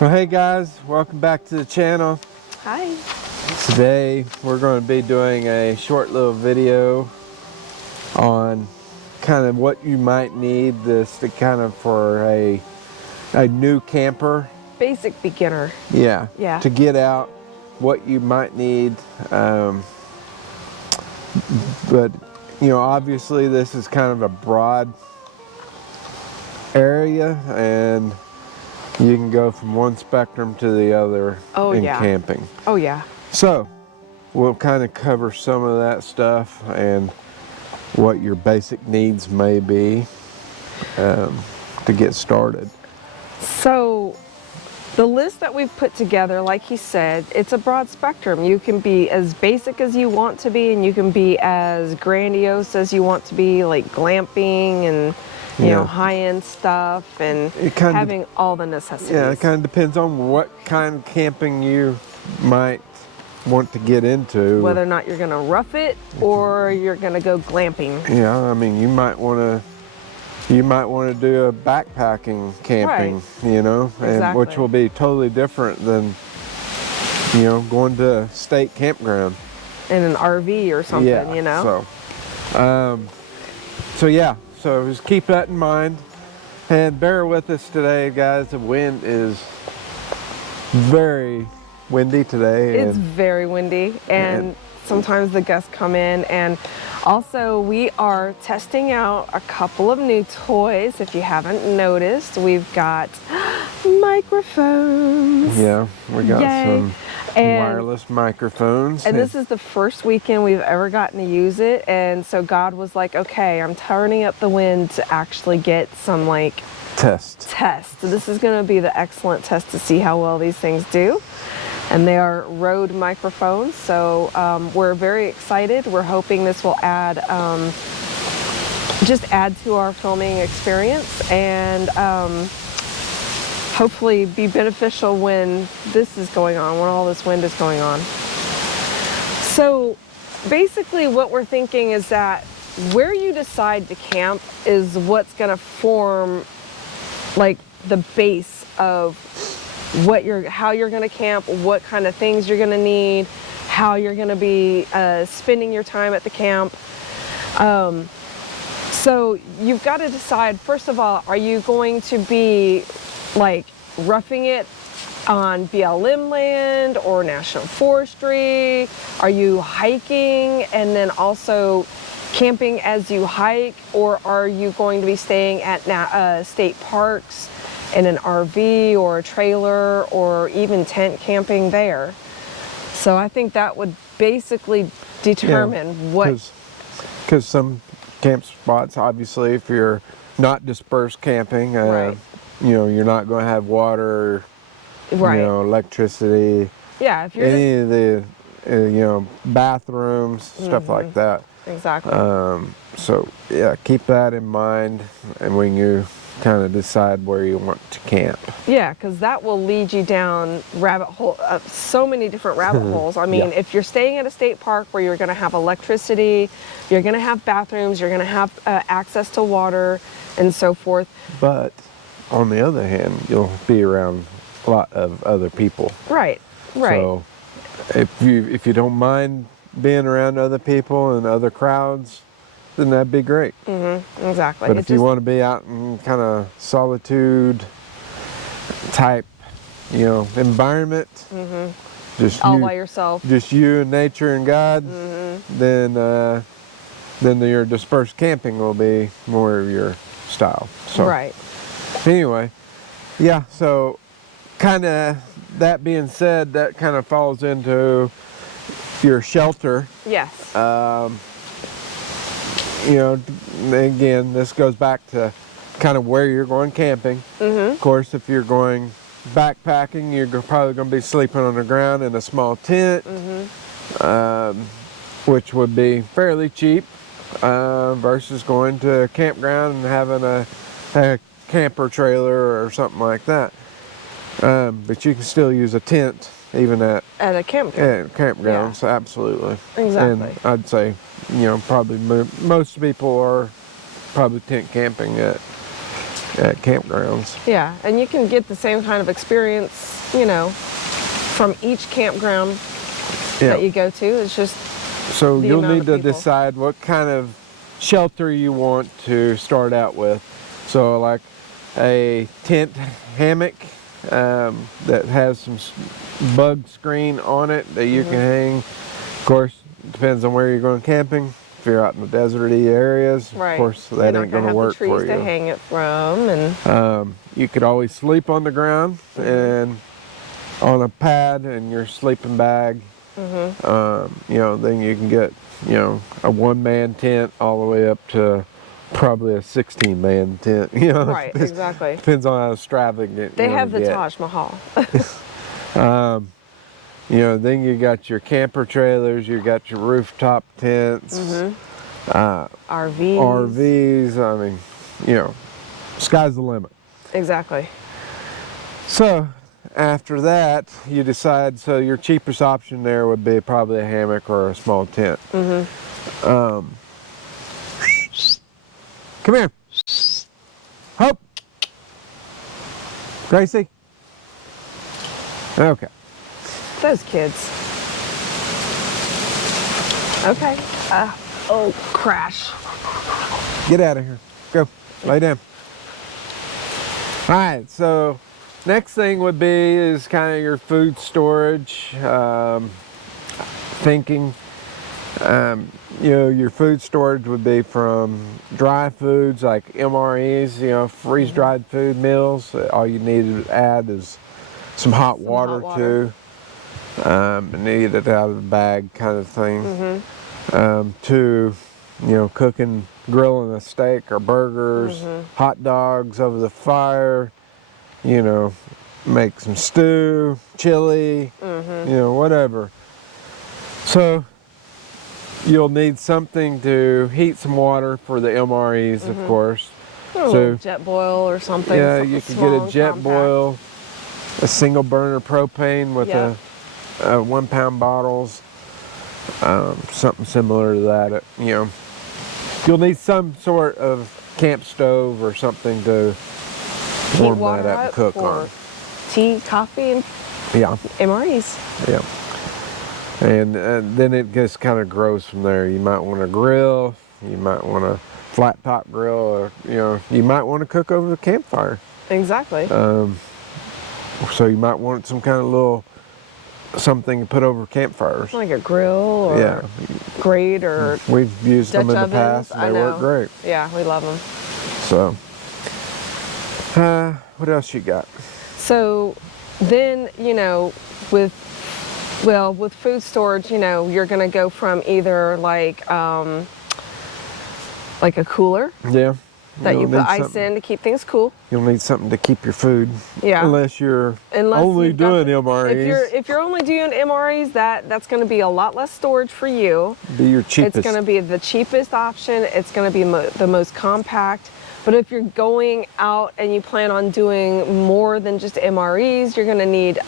Well, hey guys, welcome back to the channel. Hi. Today we're going to be doing a short little video on kind of what you might need this to kind of for a new camper. Basic beginner. Yeah. Yeah. To get out, what you might need. But you know, obviously this is kind of a broad area, and you can go from one spectrum to the other in camping. Oh yeah. So we'll kind of cover some of that stuff and what your basic needs may be to get started. So the list that we've put together, like he said, it's a broad spectrum. You can be as basic as you want to be, and you can be as grandiose as you want to be, like glamping and you know, high-end stuff, and having all the necessities. Yeah, it kind of depends on what kind of camping you might want to get into. Whether or not you're going to rough it or you're going to go glamping. Yeah, I mean, you might want to do a backpacking camping, right. You know, Exactly. and which will be totally different than, you know, going to a state campground. In an RV or something, yeah, you know? So just keep that in mind, and bear with us today, guys. The wind is very windy today. It's very windy, and sometimes the gusts come in, and also we are testing out a couple of new toys. If you haven't noticed, we've got microphones. Yeah, we got some and wireless microphones. And this is the first weekend we've ever gotten to use it, and so God was like, okay, I'm turning up the wind to actually get some like test. So this is going to be the excellent test to see how well these things do. And they are Rode microphones, so we're very excited. We're hoping this will add, just add to our filming experience, and hopefully be beneficial when this is going on, when all this wind is going on. So basically what we're thinking is that where you decide to camp is what's going to form like the base of how you're going to camp, what kind of things you're going to need, how you're going to be spending your time at the camp. So you've got to decide, first of all, are you going to be like roughing it on BLM land or National Forestry? Are you hiking and then also camping as you hike, or are you going to be staying at state parks in an RV or a trailer, or even tent camping there? So I think that would basically determine what. Because some camp spots, obviously, if you're not dispersed camping, right. You know, you're not going to have water, right. You know, electricity. Yeah, if you're any of the, you know, bathrooms, stuff like that. Exactly. So yeah, keep that in mind, and when you kind of decide where you want to camp. Yeah, because that will lead you down so many different rabbit holes. I mean, if you're staying at a state park where you're going to have electricity, you're going to have bathrooms, you're going to have access to water, and so forth. But on the other hand, you'll be around a lot of other people. Right. So if you don't mind being around other people and other crowds, then that'd be great. Exactly. But if you want to be out in kind of solitude type, you know, environment, just all by yourself, just you and nature and God, then your dispersed camping will be more of your style. So, right. Anyway, yeah. So, kind of that being said, that kind of falls into your shelter. Yes. You know, again, this goes back to kind of where you're going camping. Of course, if you're going backpacking, you're probably going to be sleeping on the ground in a small tent, which would be fairly cheap, versus going to a campground and having a camper trailer or something like that. But you can still use a tent even at a campground. Campgrounds, yeah. Absolutely. Exactly. And I'd say, you know, probably most people are probably tent camping at at campgrounds. Yeah, and you can get the same kind of experience, you know, from each campground Yeah. that you go to. It's just So the you'll amount need of to people. decide what kind of shelter you want to start out with. So like a tent hammock that has some bug screen on it that you can hang. Of course, it depends on where you're going camping. If you're out in the deserty areas, right. of course You're that not ain't going to have work the trees for to you. hang it from, and You could always sleep on the ground and on a pad in your sleeping bag. You know, then you can get, you know, a one-man tent all the way up to probably a 16-man tent. You know, right, exactly. depends on how extravagant They you have want the to get. Taj Mahal. You know, then you got your camper trailers, you got your rooftop tents, RVs. RVs. I mean, you know, sky's the limit. Exactly. So after that, you decide. So your cheapest option there would be probably a hammock or a small tent. Come here, Hope, Gracie. Okay. Those kids. Okay. Oh, crash. Get out of here. Go. Lay down. All right. So next thing would be is kind of your food storage. Thinking. You know, your food storage would be from dry foods like MREs, you know, freeze-dried food meals. All you need to add is some hot water to, and eat it out of the bag kind of thing. To, you know, cooking, grilling a steak or burgers, hot dogs over the fire, you know, make some stew, chili, you know, whatever. So you'll need something to heat some water for the MREs, of course. A little jet boil or something. Yeah, something you could small get a and jet compact. boil, a single burner propane with Yeah. a 1 pound bottles, something similar to that. You know, you'll need some sort of camp stove or something to Heat warm water that up and up cook for on. tea, coffee, and Yeah, MREs. yeah. And then it just kind of grows from there. You might want to grill, you might want a flat top grill, or, you know, you might want to cook over the campfire. Exactly. So you might want some kind of little something to put over campfires. Like a grill or Yeah, grate or we've used Dutch them in the ovens. past and I they know. work great. Yeah, we love them. So, what else you got? So then, you know, with food storage, you know, you're going to go from either like a cooler Yeah. that you You'll put need ice something- in to keep things cool. You'll need something to keep your food. Yeah. Unless you're Unless only you've got doing MREs. If you're only doing MREs, that's going to be a lot less storage for you. Be your cheapest. It's going to be the cheapest option. It's going to be the most compact. But if you're going out and you plan on doing more than just MREs, you're going to need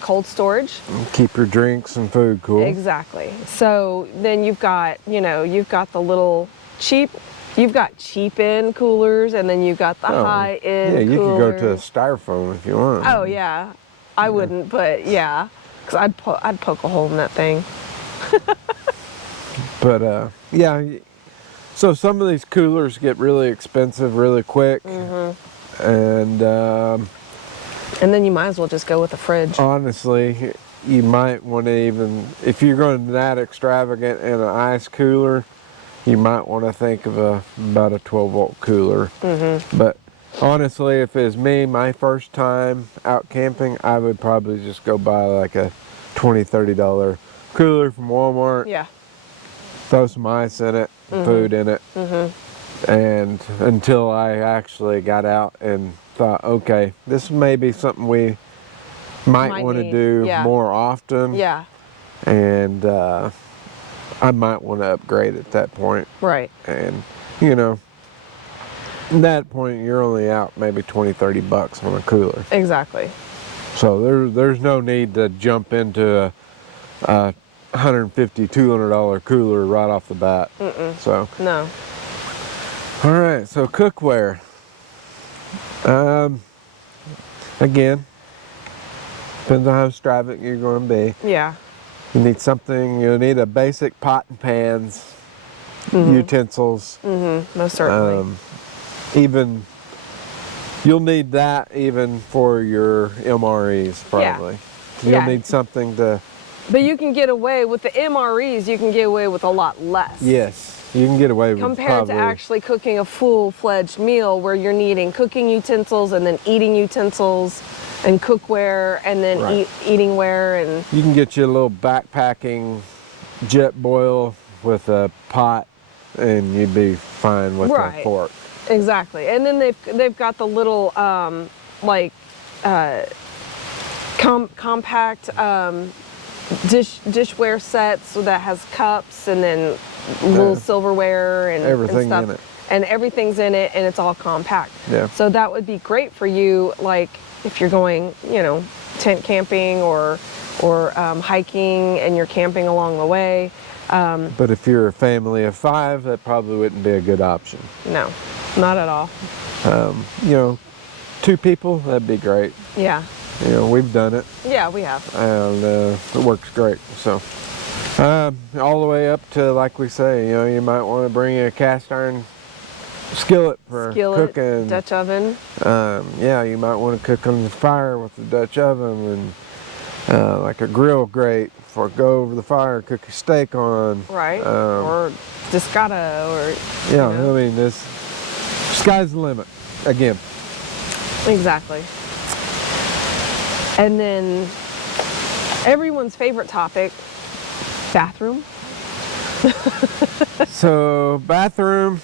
cold storage. Keep your drinks and food cool. Exactly. So then you've got the little cheap. You've got cheap end coolers, and then you've got the high end. Yeah, you coolers. could go to a styrofoam if you want. Oh yeah, I wouldn't, but yeah, because I'd poke a hole in that thing. But yeah, so some of these coolers get really expensive really quick, and And then you might as well just go with a fridge. honestly, you might want to even, if you're going that extravagant in an ice cooler, you might want to think of about a 12-volt cooler. But honestly, if it's me, my first time out camping, I would probably just go buy like a $20, $30 cooler from Walmart. Yeah. Throw some ice in it, food in it, and until I actually got out and thought, okay, this may be something we might want to need. do Yeah. more often, Yeah. and I might want to upgrade at that point. Right. And you know, at that point you're only out maybe 20, 30 bucks on a cooler. Exactly. So there's no need to jump into a $150, $200 cooler right off the bat. So, No. all right, so cookware. Again, depends on how extravagant you're going to be. Yeah. You need something, you'll need a basic pot and pans, utensils. Most certainly. Even, you'll need that even for your MREs probably. You'll Yeah. need something to, But you can get away with the MREs. You can get away with a lot less. yes, you can get away with Compared probably, to actually cooking a full-fledged meal where you're needing cooking utensils and then eating utensils and cookware and then Right. eating ware and you can get you a little backpacking jet boil with a pot and you'd be fine with Right. the pork. exactly. And then they've got the little compact dishware sets that has cups and then little silverware and Everything and stuff. in it. And everything's in it and it's all compact. Yeah. So that would be great for you, like if you're going, tent camping or hiking and you're camping along the way. But if you're a family of 5, that probably wouldn't be a good option. No, not at all. 2 people, that'd be great. Yeah. We've done it Yeah, we have. and it works great. So all the way up to, like we say, you might want to bring a cast iron skillet for cooking. Dutch oven. You might want to cook on the fire with the Dutch oven and like a grill grate for go over the fire, cook your steak on. Right. Or discata or. Yeah, I mean, this sky's the limit again. Exactly. And then everyone's favorite topic, bathroom. So bathroom,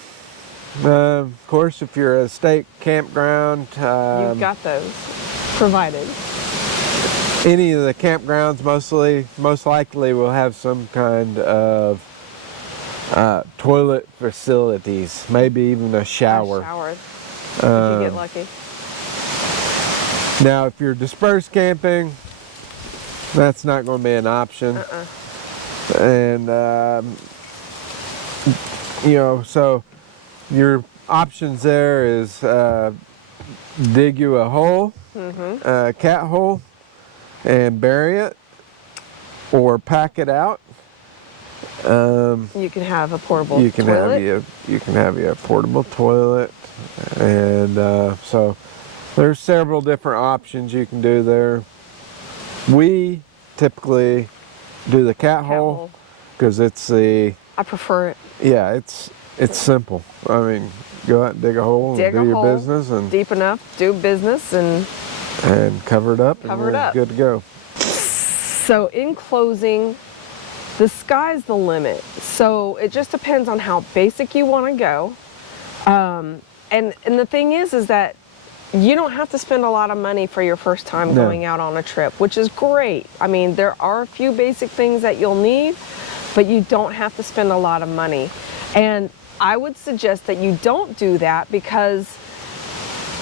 of course, if you're at a state campground, You've got those provided. any of the campgrounds most likely will have some kind of toilet facilities, maybe even a shower. If you get lucky. Now, if you're dispersed camping, that's not going to be an option. And so your options there is dig you a hole, a cat hole, and bury it, or pack it out. You can have a portable You can toilet. have a portable toilet, and so there's several different options you can do there. We typically do the cat hole because it's I prefer it. it's simple. I mean, go out and dig a hole and do your business and Deep enough, do business and cover it up, Cover and it you're up. good to go. So in closing, the sky's the limit. So it just depends on how basic you want to go. And the thing is that you don't have to spend a lot of money for your first time No. going out on a trip, which is great. I mean, there are a few basic things that you'll need, but you don't have to spend a lot of money. And I would suggest that you don't do that because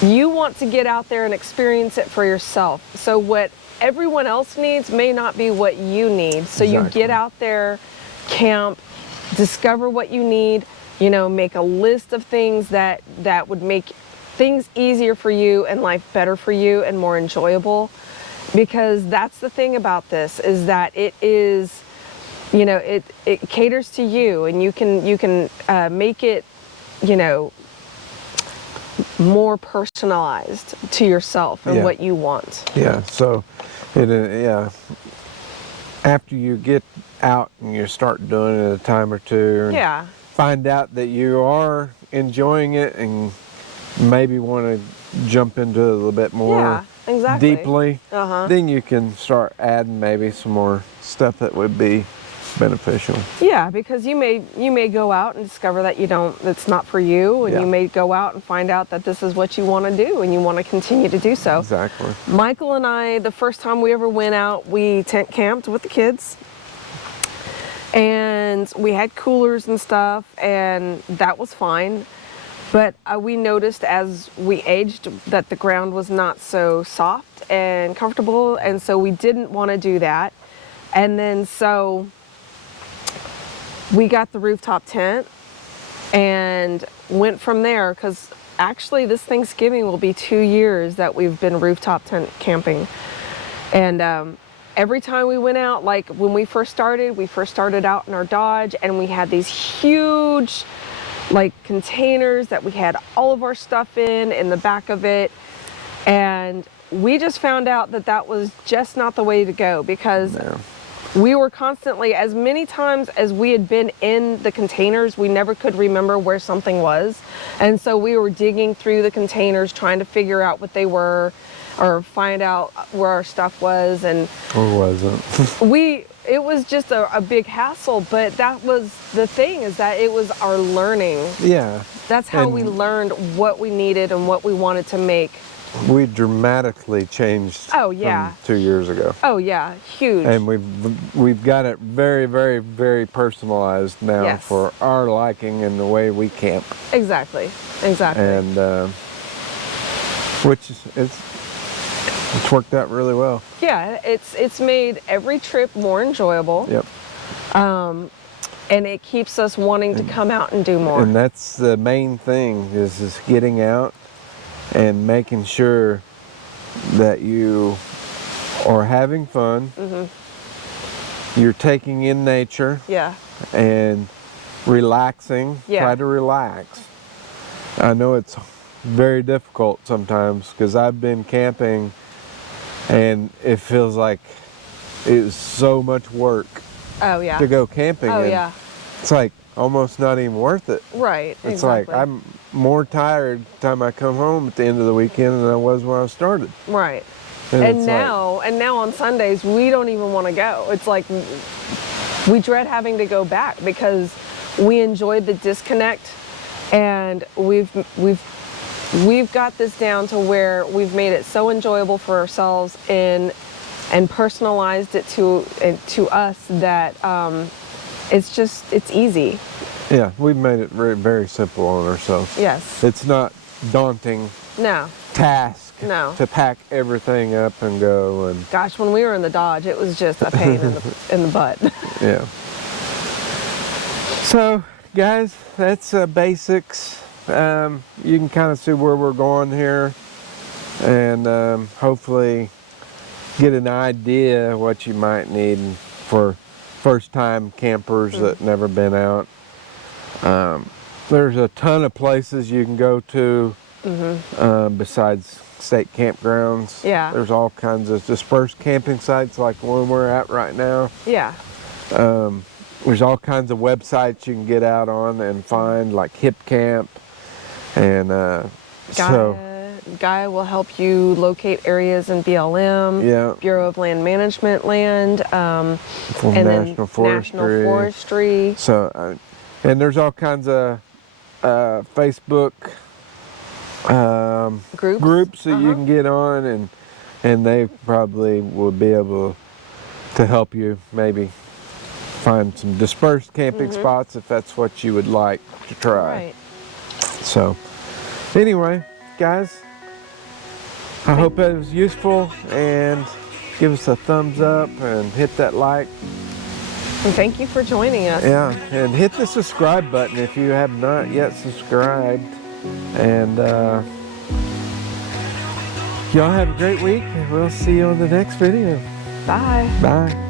you want to get out there and experience it for yourself. So what everyone else needs may not be what you need. So you Exactly. get out there, camp, discover what you need, make a list of things that would make things easier for you and life better for you and more enjoyable. Because that's the thing about this, is that it is, it caters to you, and you can make it, more personalized to yourself and Yeah. what you want. Yeah. So, after you get out and you start doing it a time or two, and Yeah. find out that you are enjoying it and maybe want to jump into it a little bit more Yeah, exactly. deeply, then you can start adding maybe some more stuff that would be beneficial. Yeah, because you may go out and discover that that's not for you, and Yeah. you may go out and find out that this is what you want to do and you want to continue to do so. Exactly. Michael and I, the first time we ever went out, we tent camped with the kids. And we had coolers and stuff, and that was fine. But we noticed as we aged that the ground was not so soft and comfortable, and so we didn't want to do that. And then so we got the rooftop tent and went from there, because actually this Thanksgiving will be 2 years that we've been rooftop tent camping. And every time we went out, like when we first started out in our Dodge, and we had these huge like containers that we had all of our stuff in the back of it. And we just found out that that was just not the way to go, because we were constantly, as many times as we had been in the containers, we never could remember where something was. And so we were digging through the containers trying to figure out what they were, or find out where our stuff was. And Or wasn't. it was just a big hassle, but that was the thing, is that it was our learning. Yeah. That's how And we learned what we needed and what we wanted to make. we dramatically changed Oh, yeah. from 2 years ago. Oh yeah, huge. And we've got it very, very, very personalized now Yes. for our liking and the way we camp. Exactly. And which is, it's worked out really well. Yeah, it's made every trip more enjoyable. Yep. And it keeps us wanting to come out and do more. And that's the main thing, is getting out and making sure that you are having fun. You're taking in nature Yeah. and relaxing. Yeah. Try to relax. I know it's very difficult sometimes, because I've been camping and it feels like it's so much work Oh yeah. to go camping. Oh and yeah. It's like almost not even worth it. Right. It's exactly. like I'm more tired the time I come home at the end of the weekend than I was when I started. Right. And And it's now on Sundays we don't even want to go. It's like we dread having to go back, because we enjoyed the disconnect, and we've got this down to where we've made it so enjoyable for ourselves and personalized it to us that it's easy. yeah, we've made it very, very simple on ourselves. Yes. It's not daunting No. task No. to pack everything up and go, and Gosh, when we were in the Dodge, it was just a pain in the butt. yeah. So guys, that's basics. You can kind of see where we're going here, and hopefully get an idea what you might need for first time campers that never been out. There's a ton of places you can go to besides state campgrounds. Yeah. There's all kinds of dispersed camping sites like the one we're at right now. Yeah. There's all kinds of websites you can get out on and find, like Hip Camp, and Guy will help you locate areas in BLM, Yeah. Bureau of Land Management land, from and National then National Forestry. So, and there's all kinds of Facebook groups that you can get on, and they probably will be able to help you maybe find some dispersed camping spots if that's what you would like to try. Right. So anyway, guys, I hope it was useful, and give us a thumbs up and hit that like. And thank you for joining us. Yeah, and hit the subscribe button if you have not yet subscribed. And y'all have a great week, and we'll see you on the next video. Bye. Bye.